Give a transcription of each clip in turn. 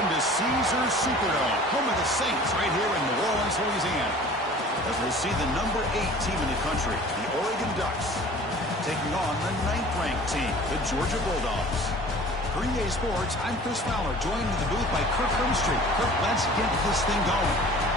Welcome to Caesars Superdome, home of the Saints, right here in New Orleans, Louisiana. As we'll see the number 8 team in the country, the Oregon Ducks, taking on the 9th-ranked team, the Georgia Bulldogs. Green Day Sports, I'm Chris Fowler, joined in the booth by Kirk Hermstreet. Kirk, let's get this thing going.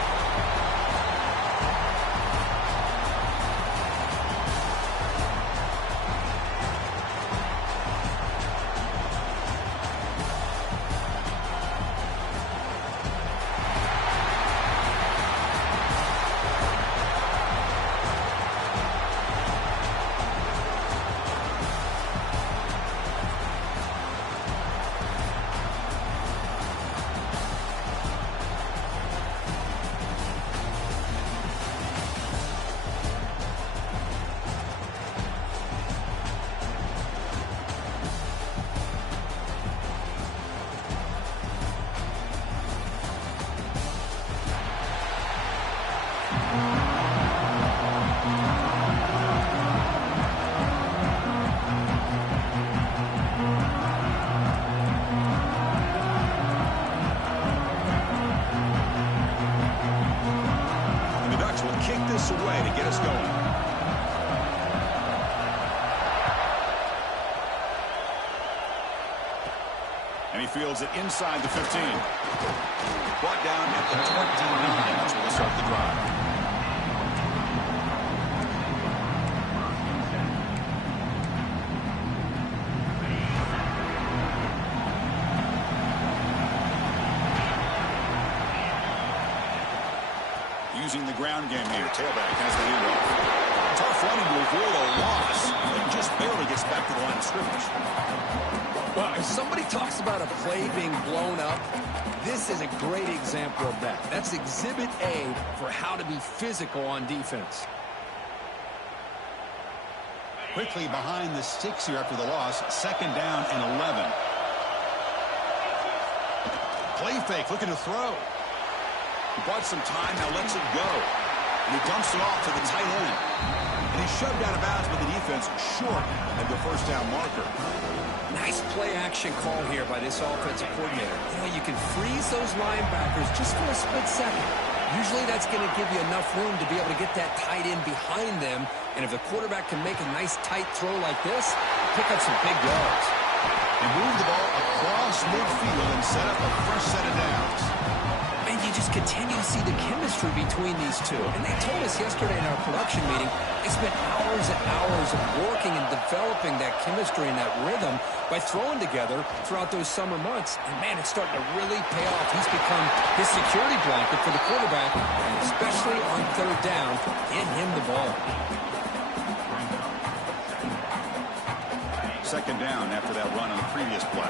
Away to get us going. And he fields it inside the 15. Brought down at the 29. That's where we'll start the drive. Using the ground game here. Tailback has the handoff. Tough running to avoid a loss. And just barely gets back to the line of scrimmage. Well, if somebody talks about a play being blown up, this is a great example of that. That's Exhibit A for how to be physical on defense. Quickly behind the sticks here after the loss. 2nd down and 11. Play fake, looking to throw. He bought some time, now lets it go. And he dumps it off to the tight end. And he's shoved out of bounds with the defense short of the first down marker. Nice play-action call here by this offensive coordinator. You know, you can freeze those linebackers just for a split second. Usually that's going to give you enough room to be able to get that tight end behind them. And if the quarterback can make a nice tight throw like this, pick up some big yards. And move the ball across midfield and set up a fresh set of downs. And you just continue to see the chemistry between these two. And they told us yesterday in our production meeting, they spent hours and hours of working and developing that chemistry and that rhythm by throwing together throughout those summer months. And, man, it's starting to really pay off. He's become his security blanket for the quarterback, and especially on 3rd down, get him the ball. 2nd down after that run on the previous play.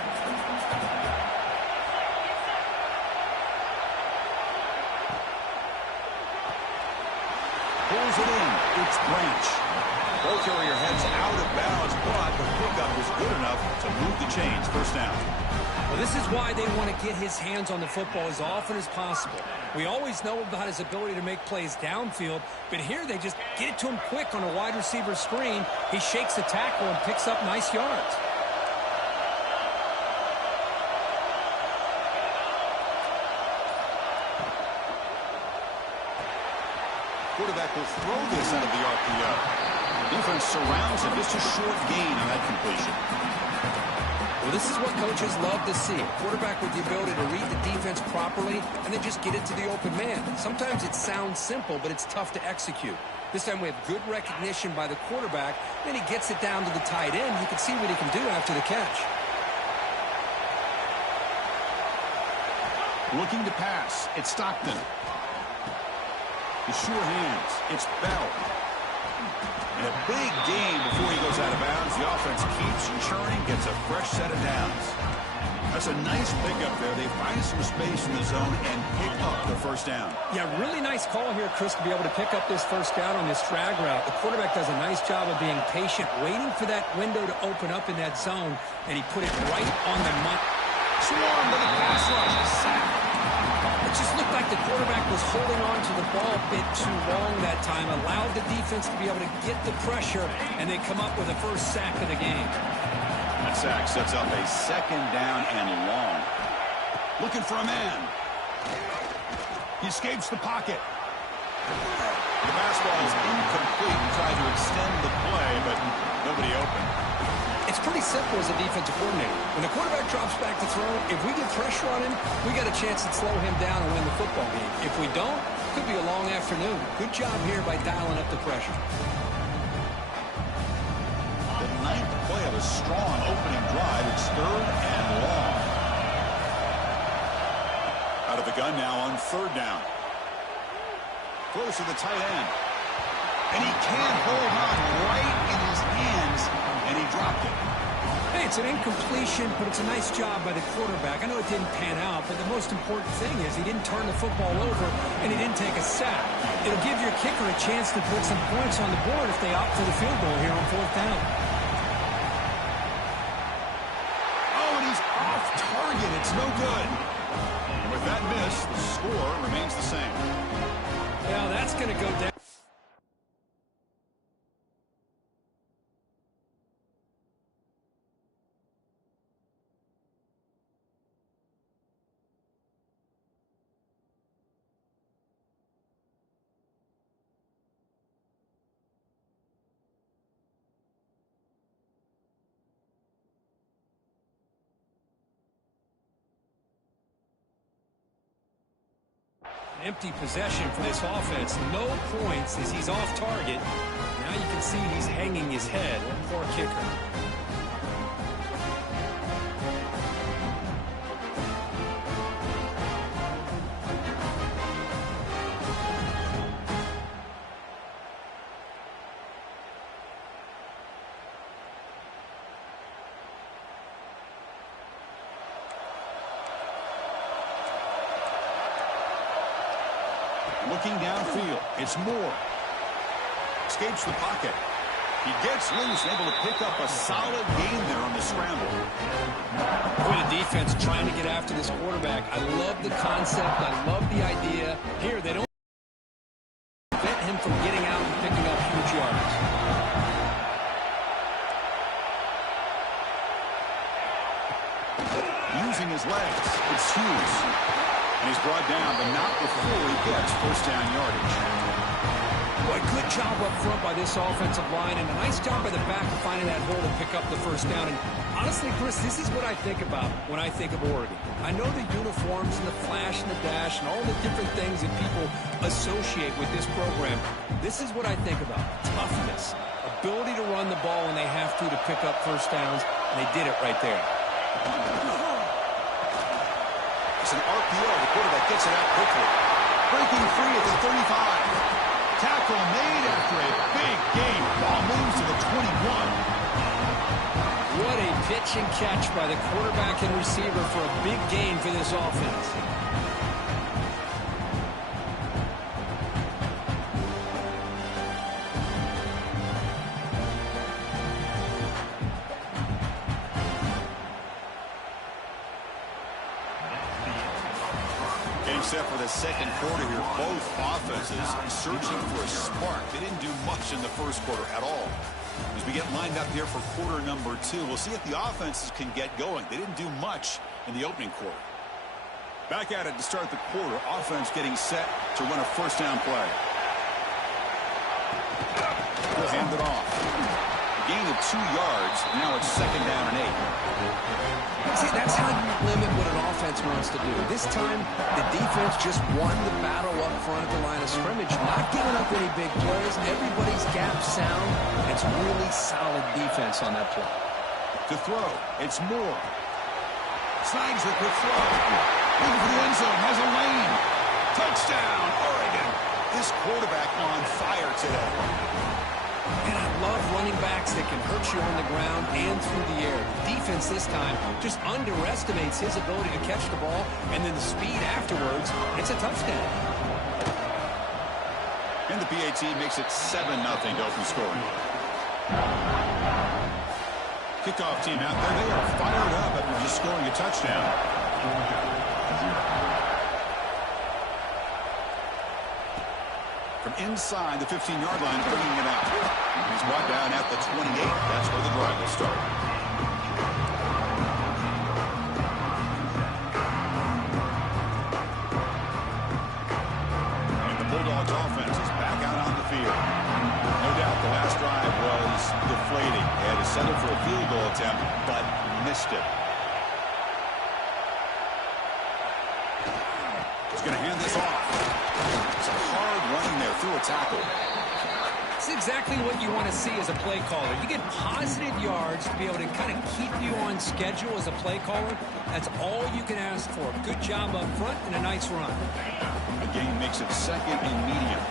Pulls it in. It's Branch. Ball carrier heads out of bounds, but the pickup was good enough to move the chains. 1st down. Well, this is why they want to get his hands on the football as often as possible. We always know about his ability to make plays downfield, but here they just get it to him quick on a wide receiver screen. He shakes the tackle and picks up nice yards. Quarterback will throw this out of the RPO. Defense surrounds him. Just a short gain on that completion. Well, this is what coaches love to see. A quarterback with the ability to read the defense properly and then just get it to the open man. Sometimes it sounds simple, but it's tough to execute. This time we have good recognition by the quarterback. Then he gets it down to the tight end. You can see what he can do after the catch. Looking to pass. It's Stockton. The sure hands. It's Bell. And a big gain before he goes out of bounds. The offense keeps churning, gets a fresh set of downs. That's a nice pickup there. They find some space in the zone and pick up the 1st down. Yeah, really nice call here, Chris, to be able to pick up this 1st down on this drag route. The quarterback does a nice job of being patient, waiting for that window to open up in that zone, and he put it right on the money. Swarm to the pass rush. A sack. It just looked like the quarterback was holding on to the ball a bit too long that time, allowed the defense to be able to get the pressure, and they come up with the 1st sack of the game. That sack sets up a 2nd down and long. Looking for a man. He escapes the pocket. The basketball is incomplete. He tried to extend the play, but nobody open. It's pretty simple as a defensive coordinator. When the quarterback drops back to throw, if we get pressure on him, we got a chance to slow him down and win the football game. If we don't, it could be a long afternoon. Good job here by dialing up the pressure. The ninth play of a strong opening drive. It's 3rd and long. Out of the gun now on 3rd down. Throws to the tight end. And he can't hold on right in his hands, and he dropped it. Hey, it's an incompletion, but it's a nice job by the quarterback. I know it didn't pan out, but the most important thing is he didn't turn the football over, and he didn't take a sack. It'll give your kicker a chance to put some points on the board if they opt for the field goal here on 4th down. Oh, and he's off target. It's no good. And with that miss, the score remains the same. Now that's going to go down. Empty possession for this offense. No points as he's off target. Now you can see he's hanging his head. Poor kicker. Looking downfield, it's Moore. Escapes the pocket. He gets loose, able to pick up a solid gain there on the scramble. Boy, the defense trying to get after this quarterback. I love the concept. I love the idea. Here, they don't prevent him from getting out and picking up huge yards. Using his legs, it's Hughes. And he's brought down, but not before he gets 1st down yardage. Boy, good job up front by this offensive line, and a nice job by the back of finding that hole to pick up the 1st down. And honestly, Chris, this is what I think about when I think of Oregon. I know the uniforms and the flash and the dash and all the different things that people associate with this program. This is what I think about. Toughness, ability to run the ball when they have to pick up 1st downs, and they did it right there. It's an RPO. The quarterback gets it out quickly. Breaking free at the 35. Tackle made after a big gain. Ball moves to the 21. What a pitch and catch by the quarterback and receiver for a big gain for this offense. Except for the 2nd quarter here, both offenses searching for a spark. They didn't do much in the 1st quarter at all. As we get lined up here for quarter number 2, we'll see if the offenses can get going. They didn't do much in the opening quarter. Back at it to start the quarter. Offense getting set to run a 1st down play. They'll hand it off. Gain of 2 yards. Now it's 2nd down and 8. See, that's how you limit what an offense wants to do. This time, the defense just won the battle up front at the line of scrimmage, not giving up any big plays. Everybody's gap sound. It's really solid defense on that play. To throw, it's Moore. Snags it with throw. Looking for the end zone, has a lane. Touchdown, Oregon. This quarterback on fire today. And I love running backs that can hurt you on the ground and through the air. The defense this time just underestimates his ability to catch the ball, and then the speed afterwards, it's a touchdown. And the PAT makes it 7-0 to open scoring. Kickoff team out there. They are fired up after just scoring a touchdown. From inside the 15-yard line, bringing it out. He's brought down at the 28. That's where the drive will start. settled for a field goal attempt, but missed it. He's going to hand this off. Some hard running there through a tackle. It's exactly what you want to see as a play caller. You get positive yards to be able to kind of keep you on schedule as a play caller. That's all you can ask for. Good job up front and a nice run. The gain makes it second and medium.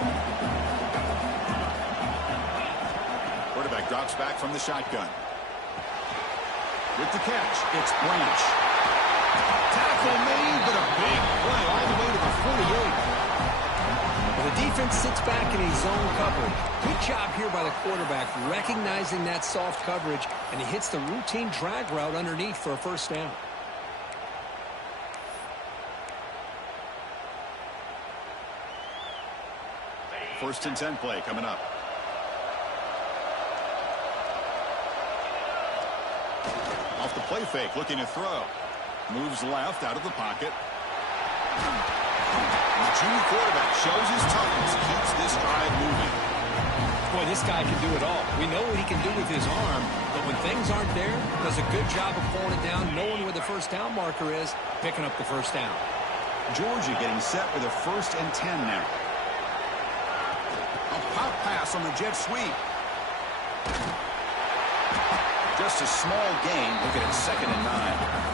Quarterback drops back from the shotgun. With the catch, it's Branch. Tackle made, but a big play all the way to the 48. The defense sits back in a zone coverage. Good job here by the quarterback recognizing that soft coverage, and he hits the routine drag route underneath for a first down. First and 10 play coming up. Off the play fake, looking to throw. Moves left out of the pocket. The junior quarterback shows his toughness, keeps this drive moving. Boy, this guy can do it all. We know what he can do with his arm, but when things aren't there, does a good job of pulling it down, knowing where the first down marker is, picking up the first down. Georgia getting set with a first and 10 now. A pop pass on the jet sweep. Just a small gain. Looking at second and 9.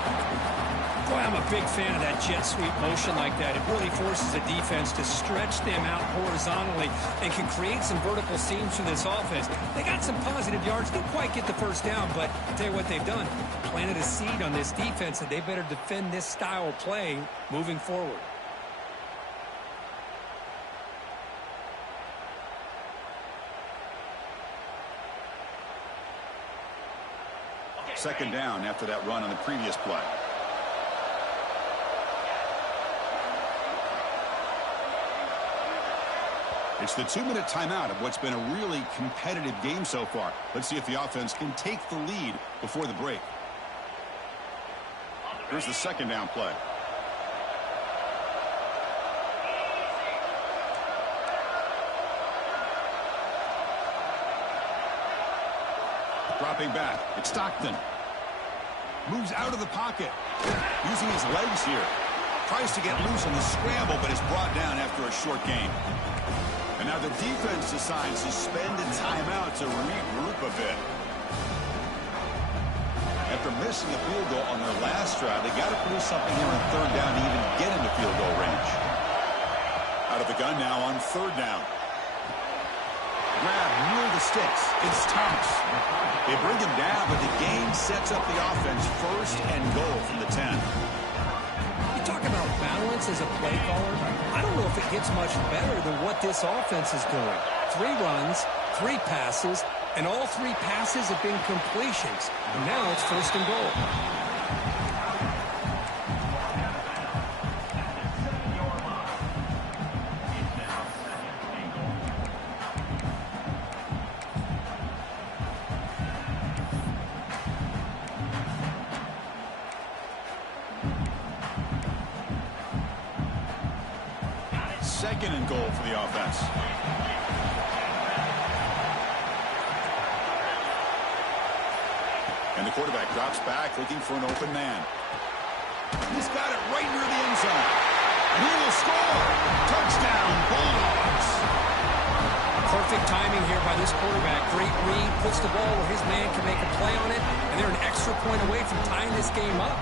Boy, I'm a big fan of that jet sweep motion like that. It really forces the defense to stretch them out horizontally and can create some vertical seams for this offense. They got some positive yards. Didn't quite get the first down, but I'll tell you what they've done. Planted a seed on this defense that they better defend this style of play moving forward. Second down after that run on the previous play. It's the 2-minute timeout of what's been a really competitive game so far. Let's see if the offense can take the lead before the break. Here's the second down play. Dropping back, it's Stockton. Moves out of the pocket, using his legs here. Tries to get loose on the scramble, but is brought down after a short gain. And now the defense decides to spend a timeout to regroup a bit. After missing a field goal on their last drive, they got to produce something here on third down to even get into field goal range. Out of the gun now on third down. Grab near the sticks. It's Thomas. They bring him down, but the gain sets up the offense first and goal from the 10. You talk about balance as a play caller. I don't know if it gets much better than what this offense is doing. 3 runs, 3 passes, and all 3 passes have been completions. And now it's first and goal. Second and goal for the offense. And the quarterback drops back, looking for an open man. He's got it right near the end zone. And he will score. Touchdown, Bulldogs. Perfect timing here by this quarterback. Great read, puts the ball where his man can make a play on it, and they're an extra point away from tying this game up.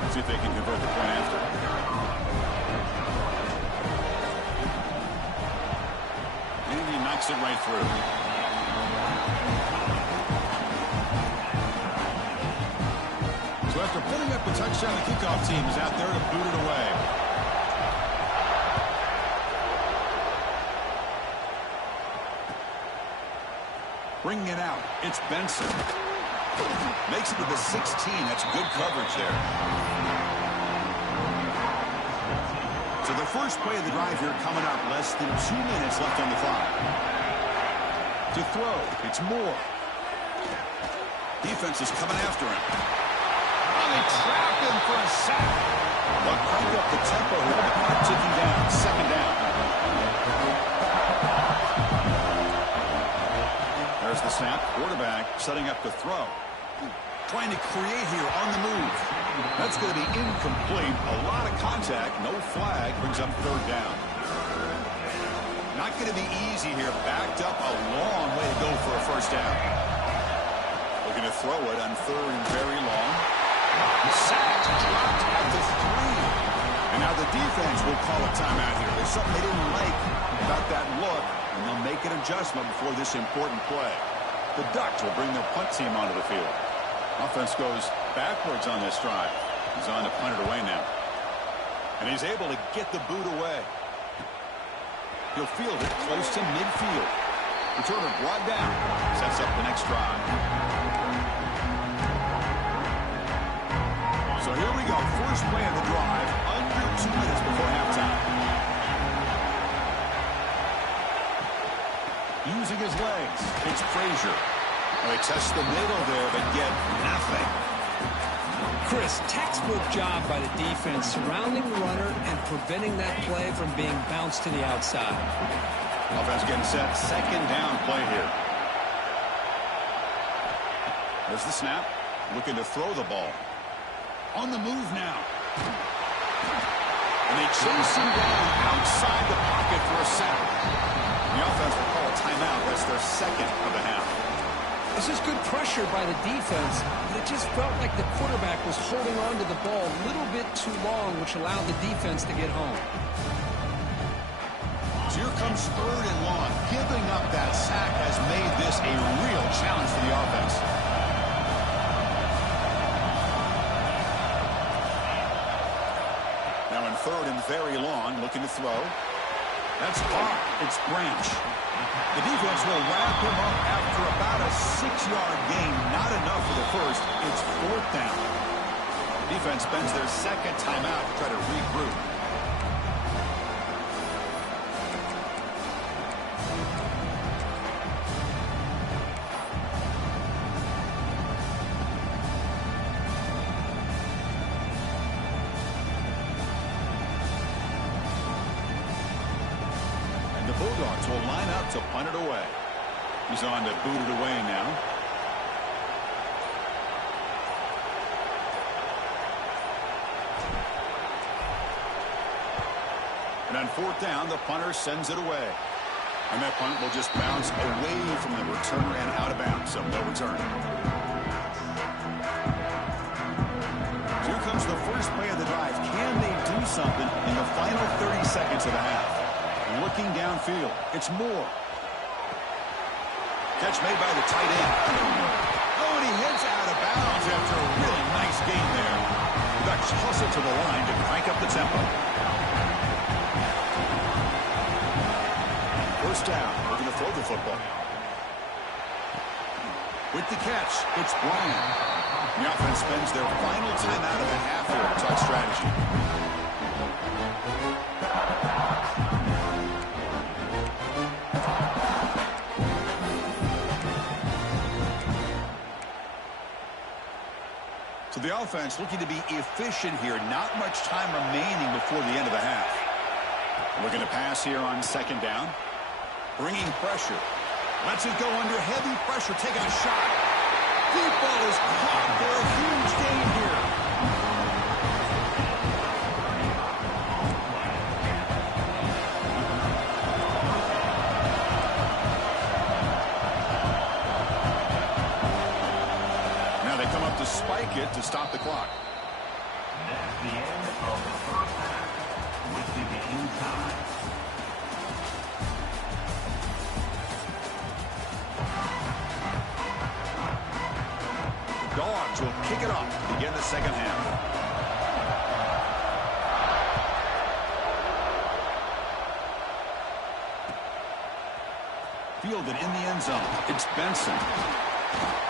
Let's see if they can convert the point after. And he knocks it right through. So after putting up a touchdown, the kickoff team is out there to boot it away. Bringing it out, it's Benson. Makes it to the 16. That's good coverage there. So the first play of the drive here coming up, less than 2 minutes left on the clock. To throw, it's Moore. Defense is coming after him. Oh, they trapped him for a sack. But crank up the tempo here. The clock ticking down. Second down. There's Here's the snap. Quarterback setting up to throw. Trying to create here on the move. That's going to be incomplete. A lot of contact. No flag. Brings up third down. Not going to be easy here. Backed up a long way to go for a first down. Looking to throw it on third and very long. Sacked, dropped at the 3. And now the defense will call a timeout here. There's something they didn't like about that look, and they'll make an adjustment before this important play. The Ducks will bring their punt team onto the field. Offense goes backwards on this drive. He's on to punt it away now. And he's able to get the boot away. He'll field it close to midfield. Returner brought down. Sets up the next drive. So here we go. First play of the drive. Under 2 minutes before halftime. Using his legs. It's Frazier. They test the middle there, but get nothing. Chris, textbook job by the defense surrounding the runner and preventing that play from being bounced to the outside. Offense getting set. Second down play here. There's the snap. Looking to throw the ball. On the move now. And they chase him down outside the pocket for a sack. The offense will call a timeout. That's their second of the half. This is good pressure by the defense, but it just felt like the quarterback was holding on to the ball a little bit too long, which allowed the defense to get home. So here comes third and long. Giving up that sack has made this a real challenge for the offense. Now in third and very long, looking to throw. That's far. It's Branch. The defense will wrap him up after about a 6-yard gain. Not enough for the first. It's fourth down. Defense spends their second timeout to try to regroup. Bulldogs will line up to punt it away. He's on to boot it away now. And on fourth down, the punter sends it away. And that punt will just bounce away from the returner and out of bounds, so no return. Here comes the first play of the drive. Can they do something in the final 30 seconds of the half? Looking downfield. It's Moore. Catch made by the tight end. Oh, and he hits out of bounds after a really nice gain there. The Ducks hustle to the line to crank up the tempo. First down. We're going to throw the football. With the catch, it's Bryant. The offense spends their final timeout of the half here to talk strategy. So the offense looking to be efficient here. Not much time remaining before the end of the half. Looking to pass here on second down. Bringing pressure. Lets it go under heavy pressure. Taking a shot. Deep ball is caught for a huge gain here. To spike it to stop the clock. That's the end of the first half. With the game time. Dogs will kick it off to begin the second half. Fielded in the end zone. It's Benson.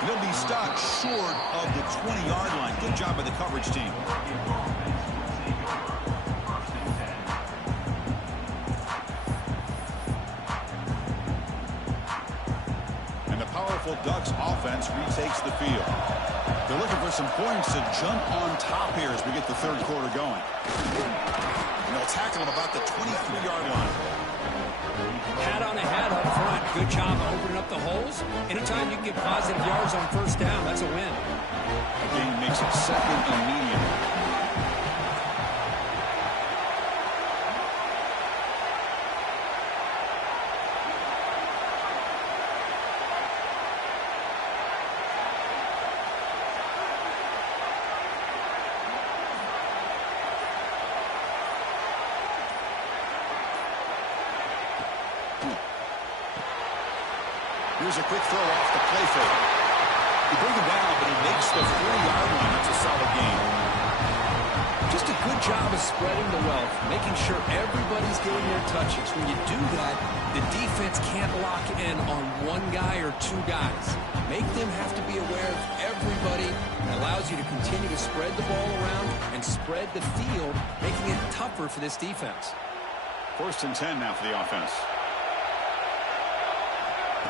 They'll be stopped short of the 20-yard line. Good job by the coverage team. And the powerful Ducks offense retakes the field. They're looking for some points to jump on top here as we get the third quarter going. And they'll tackle him about the 23-yard line. Hat on a hat up front. Good job opening up the holes. Anytime you can get positive yards on first down, that's a win. The game makes it second and medium. Here's a quick throw off the play fake. You bring him down, but he makes the 40-yard line. That's a solid game. Just a good job of spreading the wealth, making sure everybody's getting their touches. When you do that, the defense can't lock in on one guy or two guys. Make them have to be aware of everybody. It allows you to continue to spread the ball around and spread the field, making it tougher for this defense. 1st and 10 now for the offense.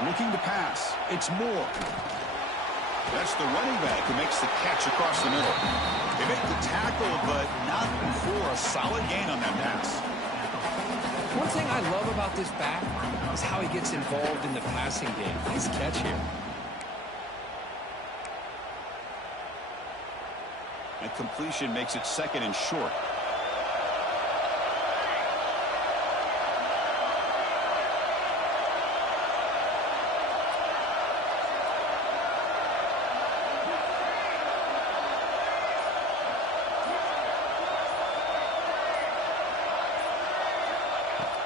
Looking to pass. It's Moore. That's the running back who makes the catch across the middle. They make the tackle, but not before a solid gain on that pass. One thing I love about this back is how he gets involved in the passing game. Nice catch here. And completion makes it 2nd and short.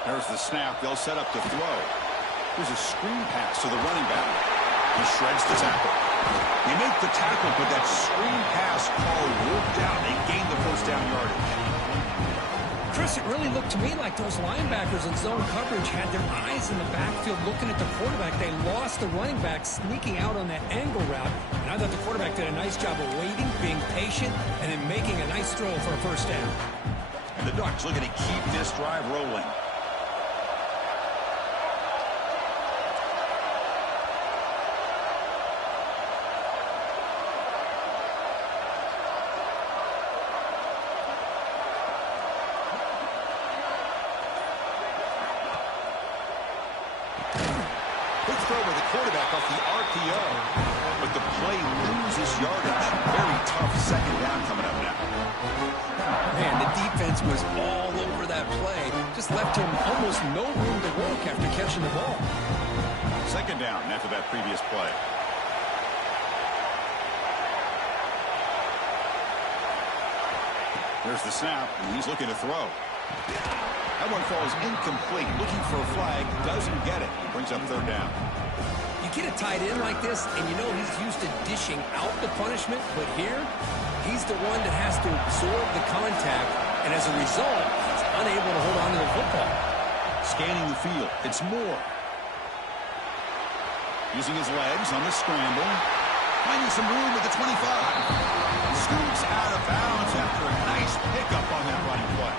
There's the snap. They'll set up to throw. There's a screen pass to the running back. He shreds the tackle. They make the tackle, but that screen pass call worked out. They gained the first down yardage. Chris, it really looked to me like those linebackers in zone coverage had their eyes in the backfield looking at the quarterback. They lost the running back sneaking out on that angle route. And I thought the quarterback did a nice job of waiting, being patient, and then making a nice throw for a first down. And the Ducks looking to keep this drive rolling. Throw with the quarterback off the RPO, but the play loses yardage. Very tough 2nd down coming up now. Man, the defense was all over that play. Just left him almost no room to work after catching the ball. 2nd down after that previous play. There's the snap, and he's looking to throw. That one falls incomplete. Looking for a flag. Doesn't get it. Brings up 3rd down. You get a tight end like this, and you know he's used to dishing out the punishment, but here, he's the one that has to absorb the contact, and as a result, he's unable to hold on to the football. Scanning the field. It's Moore. Using his legs on the scramble. Finding some room at the 25. Scoots out of bounds after a nice pickup on that running play.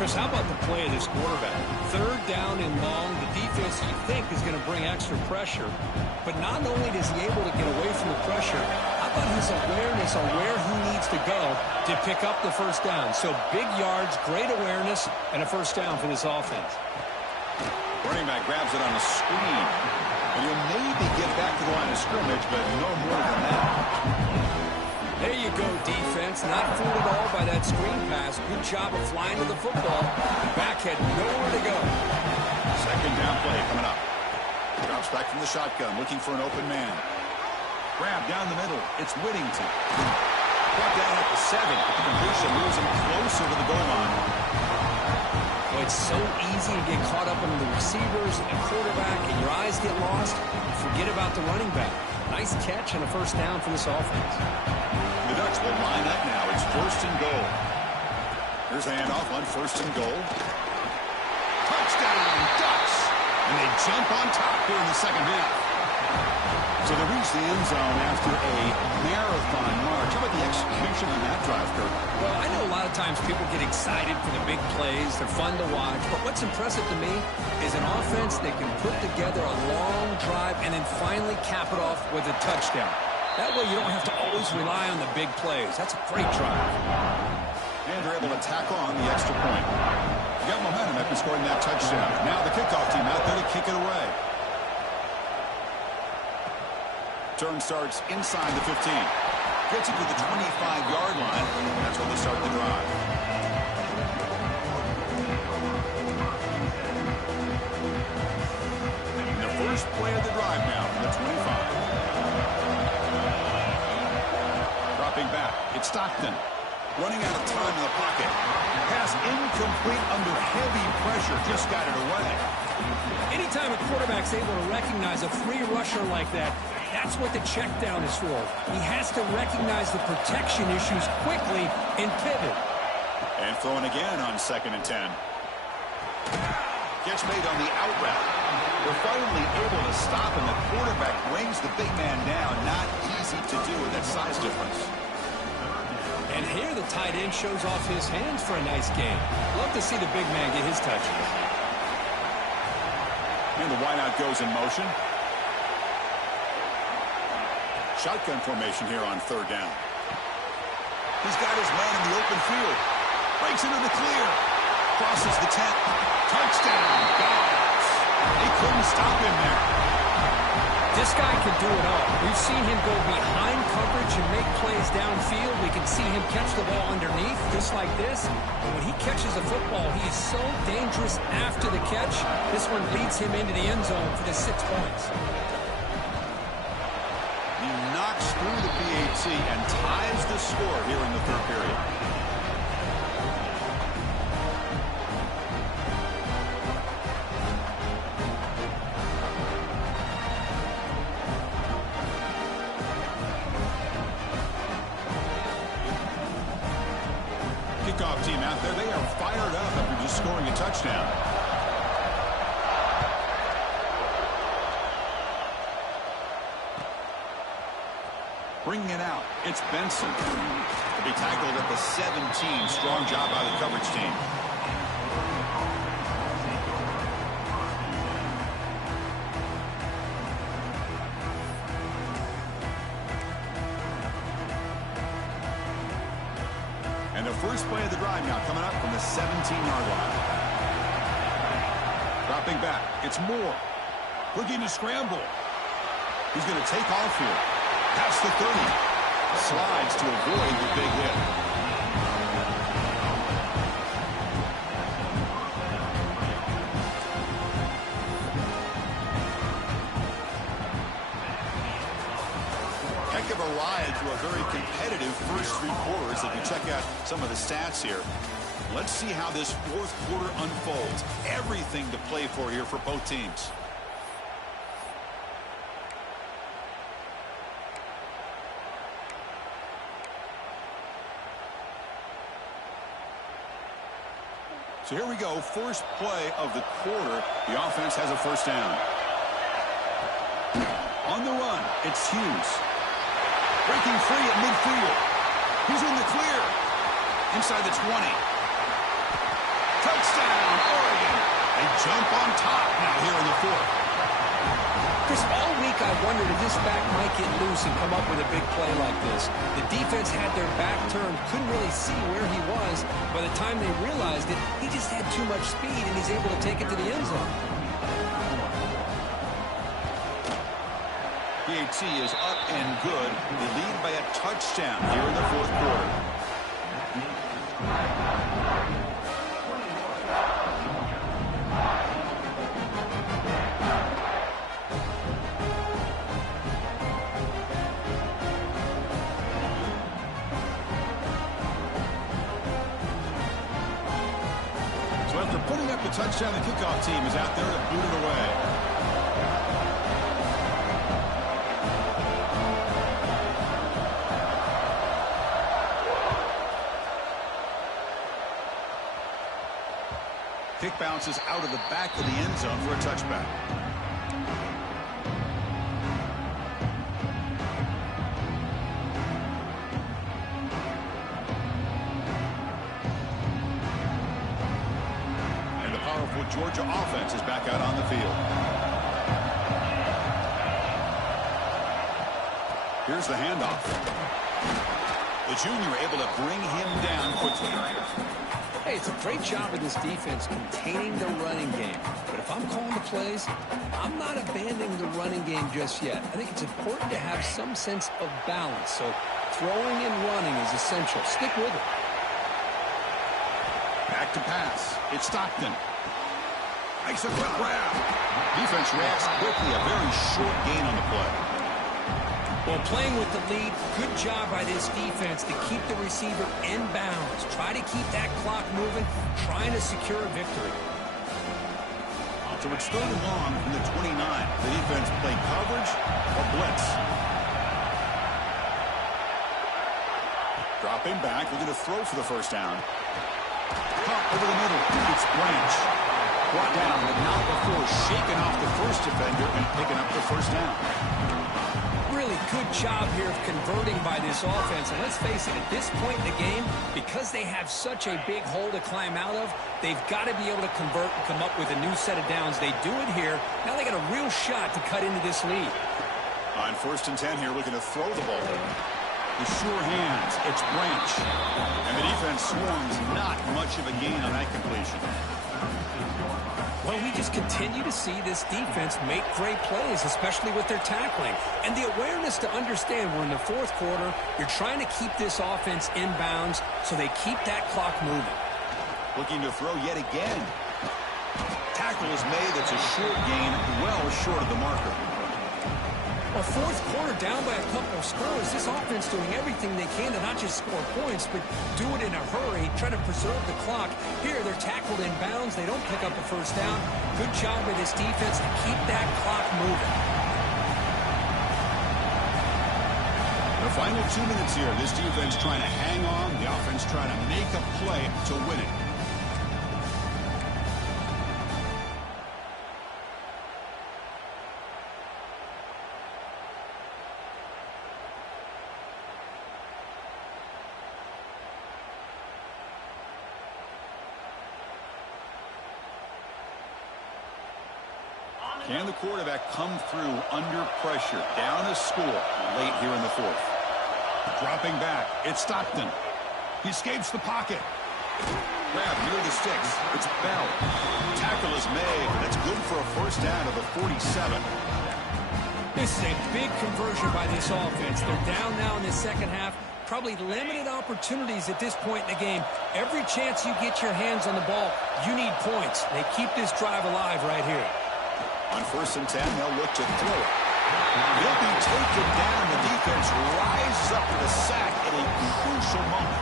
Chris, how about the play of this quarterback? 3rd down and long. The defense, you think, is going to bring extra pressure. But not only is he able to get away from the pressure, how about his awareness on where he needs to go to pick up the first down? So big yards, great awareness, and a first down for this offense. Running back grabs it on a screen. And he'll maybe get back to the line of scrimmage, but no more than that. There you go, defense. Not fooled at all by that screen pass. Good job of flying to the football. The back had nowhere to go. 2nd down play coming up. Drops back from the shotgun, looking for an open man. Grab down the middle. It's Whittington. Brought down at the 7. But the completion moves him closer to the goal line. Well, it's so easy to get caught up in the receivers and the quarterback, and your eyes get lost. You forget about the running back. Nice catch and a first down for this offense. The Ducks will line up now. It's 1st and goal. Here's the handoff on 1st and goal. Touchdown, Ducks! And they jump on top here in the 2nd half. So they reach the end zone after a marathon march. How about the execution on that drive, Kurt? Well, I know a lot of times people get excited for the big plays. They're fun to watch. But what's impressive to me is an offense that can put together a long drive and then finally cap it off with a touchdown. That way you don't have to always rely on the big plays. That's a great drive. And they're able to tackle on the extra point. Got momentum after scoring that touchdown. Now the kickoff team out there to kick it away. Turn starts inside the 15. Gets it to the 25-yard line. That's where they start the drive. The first play of the drive now from the 25. Dropping back. It's Stockton. Running out of time in the pocket. Pass incomplete under heavy pressure. Just got it away. Anytime a quarterback's able to recognize a free rusher like that, that's what the check down is for. He has to recognize the protection issues quickly and pivot. And throwing again on 2nd and 10. Catch made on the out route. They're finally able to stop, and the quarterback brings the big man down. Not easy to do with that size difference. And here the tight end shows off his hands for a nice game. Love to see the big man get his touches. And the wideout goes in motion. Shotgun formation here on 3rd down. He's got his man in the open field. Breaks into the clear. Crosses the 10. Touchdown. Dogs. They couldn't stop him there. This guy can do it all. We've seen him go behind coverage and make plays downfield. We can see him catch the ball underneath, just like this. And when he catches the football, he is so dangerous after the catch. This one leads him into the end zone for the 6 points. He knocks through the PAT and ties the score here in the 3rd period. Kickoff team out there, they are fired up after just scoring a touchdown. Bringing it out, it's Benson. To be tackled at the 17. Strong job by the coverage team. And the first play of the drive now coming up from the 17-yard line. Dropping back, it's Moore. Looking to scramble. He's going to take off here. Past the 30. Slides to avoid the big hit. Heck of a ride through a very competitive first 3 quarters. If you check out some of the stats here, let's see how this 4th quarter unfolds. Everything to play for here for both teams. So here we go, first play of the quarter. The offense has a first down. On the run, it's Hughes. Breaking free at midfield. He's in the clear. Inside the 20. Touchdown, Oregon. They jump on top now here in the 4th. Chris, all week I wondered if this back might get loose and come up with a big play like this. The defense had their back turned, couldn't really see where he was. By the time they realized it, he just had too much speed, and he's able to take it to the end zone. PAT is up and good. They lead by a touchdown here in the 4th quarter. So after putting up the touchdown, the kickoff team is out there to boot it away. Kick bounces out of the back of the end zone for a touchback. And the powerful Georgia offense is back out on the field. Here's the handoff. The junior able to bring him down quickly. Hey, it's a great job of this defense containing the running game. But if I'm calling the plays, I'm not abandoning the running game just yet. I think it's important to have some sense of balance. So throwing and running is essential. Stick with it. Back to pass. It's Stockton. Makes a quick grab. Defense reacts quickly. A very short gain on the play. Well, playing with the lead, good job by this defense to keep the receiver in bounds. Try to keep that clock moving, trying to secure a victory. So it's 3rd and long from the 29. The defense play coverage or blitz. Dropping back, looking to throw for the first down. Caught over the middle. It's Branch. Brought down, but not before shaking off the first defender and picking up the first down. Really good job here of converting by this offense. And let's face it, at this point in the game, because they have such a big hole to climb out of, they've got to be able to convert and come up with a new set of downs. They do it here. Now they got a real shot to cut into this lead. On 1st and 10 here, looking to throw the ball. The sure hands, it's Branch. And the defense swarms, not much of a gain on that completion. Well, we just continue to see this defense make great plays, especially with their tackling. And the awareness to understand we're in the 4th quarter, you're trying to keep this offense in bounds so they keep that clock moving. Looking to throw yet again. Tackle is made. That's a short gain, well short of the marker. A 4th quarter down by a couple of scores. This offense doing everything they can to not just score points, but do it in a hurry, try to preserve the clock. Here, they're tackled in bounds. They don't pick up a first down. Good job by this defense to keep that clock moving. The final 2 minutes here. This defense trying to hang on. The offense trying to make a play to win it. Can the quarterback come through under pressure? Down a score late here in the 4th. Dropping back. It's Stockton. He escapes the pocket. Grab near the sticks. It's Bell. Tackle is made. That's good for a first down of the 47. This is a big conversion by this offense. They're down now in the 2nd half. Probably limited opportunities at this point in the game. Every chance you get your hands on the ball, you need points. They keep this drive alive right here. On 1st and 10, they'll look to throw it. He'll be taken down. The defense rises up to the sack at a crucial moment.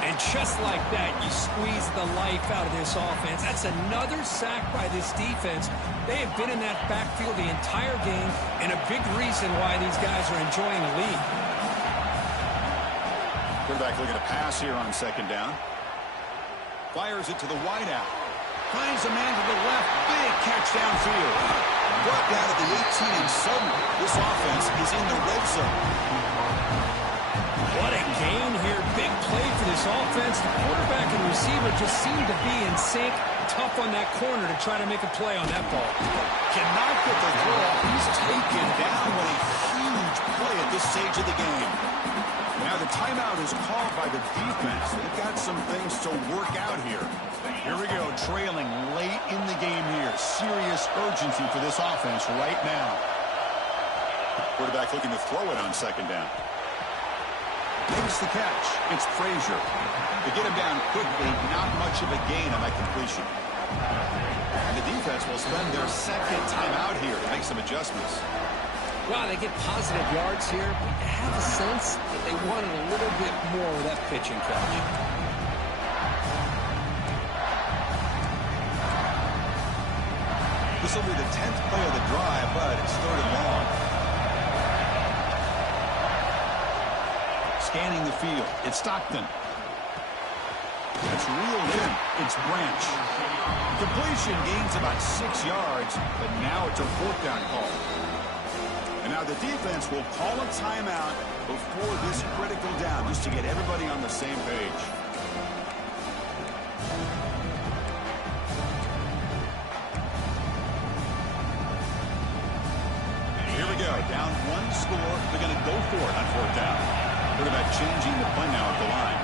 And just like that, you squeeze the life out of this offense. That's another sack by this defense. They have been in that backfield the entire game, and a big reason why these guys are enjoying the lead. Quarterback looking to pass here on 2nd down. Fires it to the wideout. Finds a man to the left. Big catch downfield. Brought down at the 18, and suddenly this offense is in the red zone. What a gain here. Big play for this offense. The quarterback and receiver just seem to be in sync. Tough on that corner to try to make a play on that ball. Cannot get the throw off. He's taken down. What a huge play at this stage of the game. Now the timeout is called by the defense. They've got some things to work out here. Here we go, trailing late in the game here. Serious urgency for this offense right now. Quarterback looking to throw it on 2nd down. Makes the catch. It's Frazier. They get him down quickly. Not much of a gain on that completion. And the defense will spend their 2nd timeout here to make some adjustments. Wow, they get positive yards here, but you have a sense that they wanted a little bit more of that pitch and catch. This will be the 10th play of the drive, but it's 3rd and long. Scanning the field. It's Stockton. That's reeled in. It's Branch. Completion gains about 6 yards, but now it's a 4th down call. And now the defense will call a timeout before this critical down, just to get everybody on the same page. Here we go. Down 1 score. They're going to go for it on 4th down. Quarterback changing the play now at the line.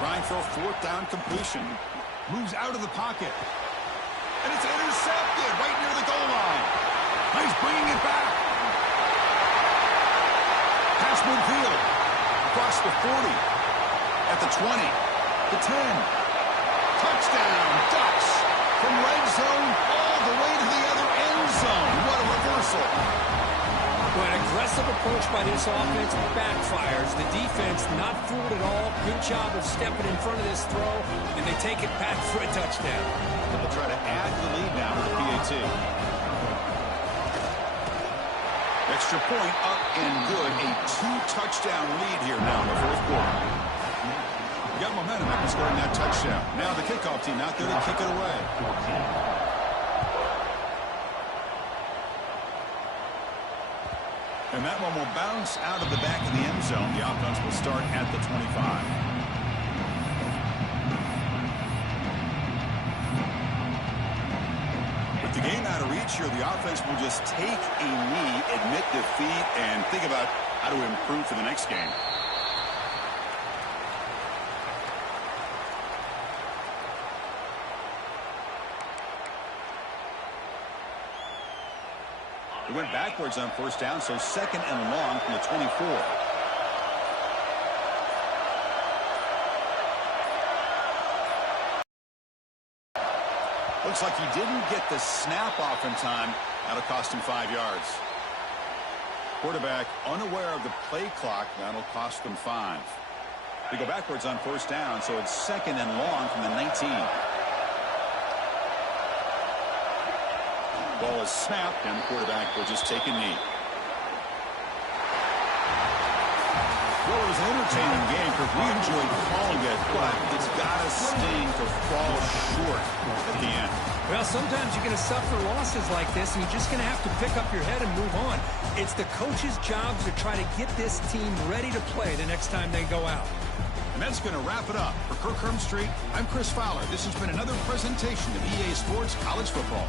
Trying for a fourth down completion. Moves out of the pocket. And it's intercepted right near the goal line. He's bringing it back. Pass midfield. Across the 40. At the 20. The 10. Touchdown, Ducks. From red zone all the way to the other end zone. What a reversal. Well, an aggressive approach by this offense backfires. The defense not fooled at all. Good job of stepping in front of this throw, and they take it back for a touchdown. They'll try to add the lead now with the PAT. Extra point up and good. A 2-touchdown lead here now in the fourth quarter. Got momentum after scoring that touchdown. Now the kickoff team out there to kick it away. And that one will bounce out of the back of the end zone. The offense will start at the 25. With the game out of reach here, the offense will just take a knee, admit defeat, and think about how to improve for the next game. It went backwards on first down, so second and long from the 24. Looks like he didn't get the snap off in time. That'll cost him 5 yards. Quarterback unaware of the play clock. That'll cost them 5. They go backwards on first down, so it's second and long from the 19. Ball is snapped, and the quarterback will just take a knee. Well, it was an entertaining game because we enjoyed calling it, but it's got to sting to fall short at the end. Well, sometimes you're going to suffer losses like this, and you're just going to have to pick up your head and move on. It's the coach's job to try to get this team ready to play the next time they go out. And that's going to wrap it up. For Kirk Street, I'm Chris Fowler. This has been another presentation of EA Sports College Football.